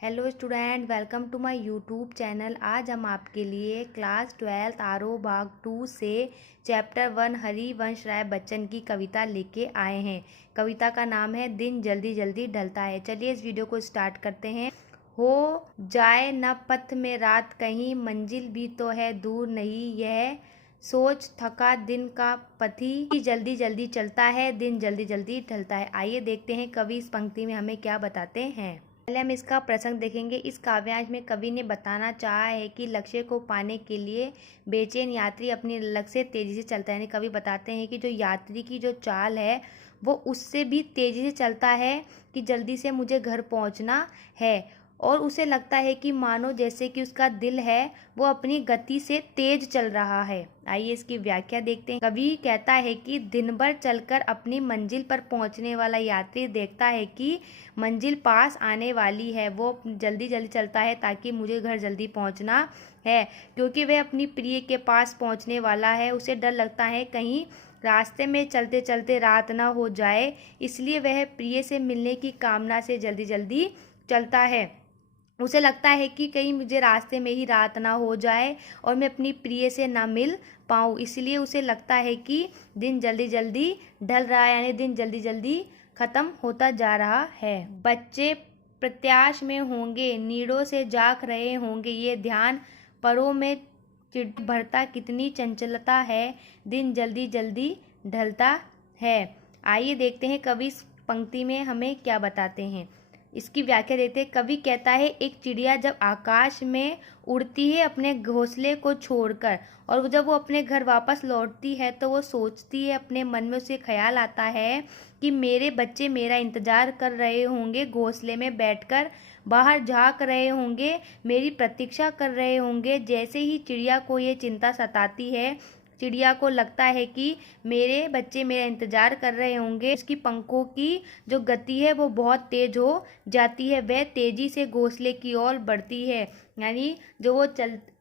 Hello student, welcome to my YouTube channel. आज हम आपके लिए क्लास 12 आरोह भाग 2 से चैप्टर 1 हरिवंश राय बच्चन की कविता लेके आए हैं। कविता का नाम है दिन जल्दी जल्दी ढलता है। चलिए इस वीडियो को स्टार्ट करते हैं। हो जाए न पथ में रात कहीं, मंजिल भी तो है दूर नहीं, यह सोच थका दिन का पथी जल्दी जल्दी चलता है, दिन जल्दी जल्दी ढलता है। आइए देखते हैं कवि इस पंक्ति में हमें क्या बताते हैं। पहले हम इसका प्रसंग देखेंगे। इस काव्यांश में कवि ने बताना चाहा है कि लक्ष्य को पाने के लिए बेचैन यात्री अपने लक्ष्य से तेजी से चलता है। यानी कवि बताते हैं कि जो यात्री की जो चाल है वो उससे भी तेजी से चलता है कि जल्दी से मुझे घर पहुंचना है, और उसे लगता है कि मानो जैसे कि उसका दिल है वो अपनी गति से तेज चल रहा है। आइए इसकी व्याख्या देखते हैं। कवि कहता है कि दिन भर चलकर अपनी मंजिल पर पहुंचने वाला यात्री देखता है कि मंजिल पास आने वाली है। वो जल्दी जल्दी चलता है ताकि मुझे घर जल्दी पहुंचना है, क्योंकि वह अपनी प्रिय के पास पहुंचने वाला है। उसे डर लगता है कहीं रास्ते में चलते चलते रात ना हो जाए, इसलिए वह प्रिय से मिलने की कामना से जल्दी जल्दी चलता है। उसे लगता है कि कहीं मुझे रास्ते में ही रात ना हो जाए और मैं अपनी प्रिय से ना मिल पाऊँ, इसलिए उसे लगता है कि दिन जल्दी जल्दी ढल रहा है, यानी दिन जल्दी जल्दी ख़त्म होता जा रहा है। बच्चे प्रत्याश में होंगे, नीड़ों से जाग रहे होंगे, ये ध्यान परों में चिढ़ भरता कितनी चंचलता है, दिन जल्दी जल्दी ढलता है। आइए देखते हैं कवि इस पंक्ति में हमें क्या बताते हैं। इसकी व्याख्या देते हैं। कवि कहता है एक चिड़िया जब आकाश में उड़ती है अपने घोंसले को छोड़कर, और जब वो अपने घर वापस लौटती है तो वो सोचती है, अपने मन में उसे ख्याल आता है कि मेरे बच्चे मेरा इंतजार कर रहे होंगे, घोंसले में बैठकर बाहर झांक रहे होंगे, मेरी प्रतीक्षा कर रहे होंगे। जैसे ही चिड़िया को ये चिंता सताती है, चिड़िया को लगता है कि मेरे बच्चे मेरा इंतजार कर रहे होंगे, उसकी पंखों की जो गति है वो बहुत तेज हो जाती है। वह तेजी से घोंसले की ओर बढ़ती है, यानी जो वो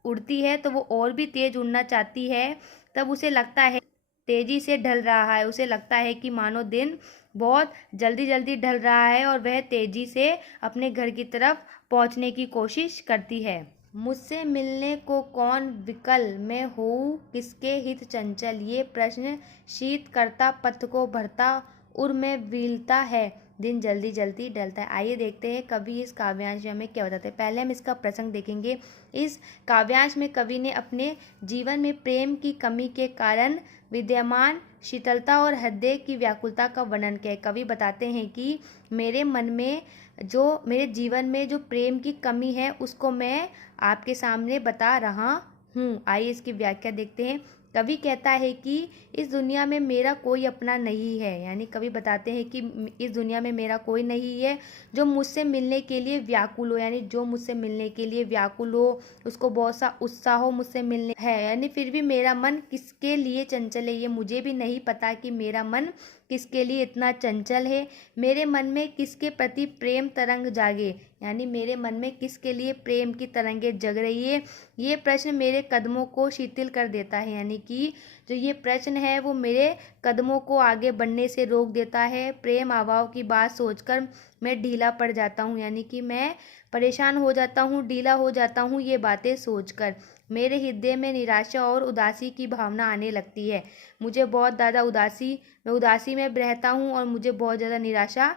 उड़ती है तो वो और भी तेज उड़ना चाहती है। तब उसे लगता है तेजी से ढल रहा है, उसे लगता है कि मानो दिन बहुत जल्दी जल्दी ढल रहा है, और वह तेजी से अपने घर की तरफ पहुंचने की कोशिश करती है। मुझसे मिलने को कौन विकल, मैं हूँ किसके हित चंचल, ये प्रश्न शीत करता पथ को भरता उर में विलता है, दिन जल्दी जल्दी ढलता है। आइए देखते हैं कवि इस काव्यांश में हमें क्या बताते हैं। पहले हम इसका प्रसंग देखेंगे। इस काव्यांश में कवि ने अपने जीवन में प्रेम की कमी के कारण विद्यमान शीतलता और हृदय की व्याकुलता का वर्णन किया। कवि बताते हैं कि मेरे मन में मेरे जीवन में जो प्रेम की कमी है उसको मैं आपके सामने बता रहा हूँ। आइए इसकी व्याख्या देखते हैं। कवि कहता है कि इस दुनिया में मेरा कोई अपना नहीं है, यानी कवि बताते हैं कि इस दुनिया में मेरा कोई नहीं है जो मुझसे मिलने के लिए व्याकुल हो, यानी जो मुझसे मिलने के लिए व्याकुल हो, उसको बहुत सा उत्साह हो मुझसे मिलने है। यानी फिर भी मेरा मन किसके लिए चंचल है, ये मुझे भी नहीं पता कि मेरा मन किसके लिए इतना चंचल है। मेरे मन में किसके प्रति प्रेम तरंग जागे, यानी मेरे मन में किसके लिए प्रेम की तरंगे जग रही है, ये प्रश्न मेरे कदमों को शिथिल कर देता है। यानी कि जो ये प्रश्न है वो मेरे कदमों को आगे बढ़ने से रोक देता है। प्रेम अभाव की बात सोचकर मैं ढीला पड़ जाता हूँ, यानी कि मैं परेशान हो जाता हूँ, ढीला हो जाता हूँ ये बातें सोचकर। मेरे हृदय में निराशा और उदासी की भावना आने लगती है। मुझे बहुत ज़्यादा मैं उदासी में रहता हूँ और मुझे बहुत ज़्यादा निराशा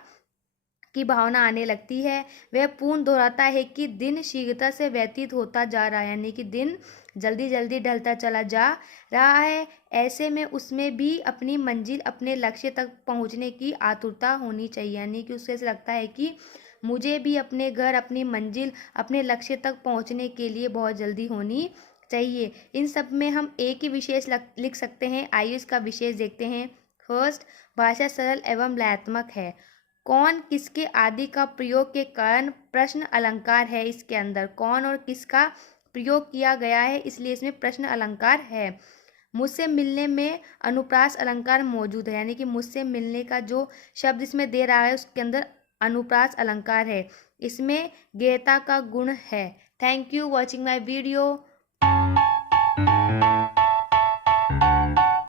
की भावना आने लगती है। वह पूर्ण दोहराता है कि दिन शीघ्रता से व्यतीत होता जा रहा है, यानी कि दिन जल्दी जल्दी ढलता चला जा रहा है। ऐसे में उसमें भी अपनी मंजिल, अपने लक्ष्य तक पहुंचने की आतुरता होनी चाहिए, यानी कि उसे लगता है कि मुझे भी अपने घर, अपनी मंजिल, अपने लक्ष्य तक पहुंचने के लिए बहुत जल्दी होनी चाहिए। इन सब में हम एक ही विशेष लिख सकते हैं। आइए इसका विशेष देखते हैं। फर्स्ट, भाषा सरल एवं लयात्मक है। कौन किसके आदि का प्रयोग के कारण प्रश्न अलंकार है। इसके अंदर कौन और किसका प्रयोग किया गया है, इसलिए इसमें प्रश्न अलंकार है। मुझसे मिलने में अनुप्रास अलंकार मौजूद है, यानी कि मुझसे मिलने का जो शब्द इसमें दे रहा है उसके अंदर अनुप्रास अलंकार है। इसमें गेयता का गुण है। Thank you watching my video.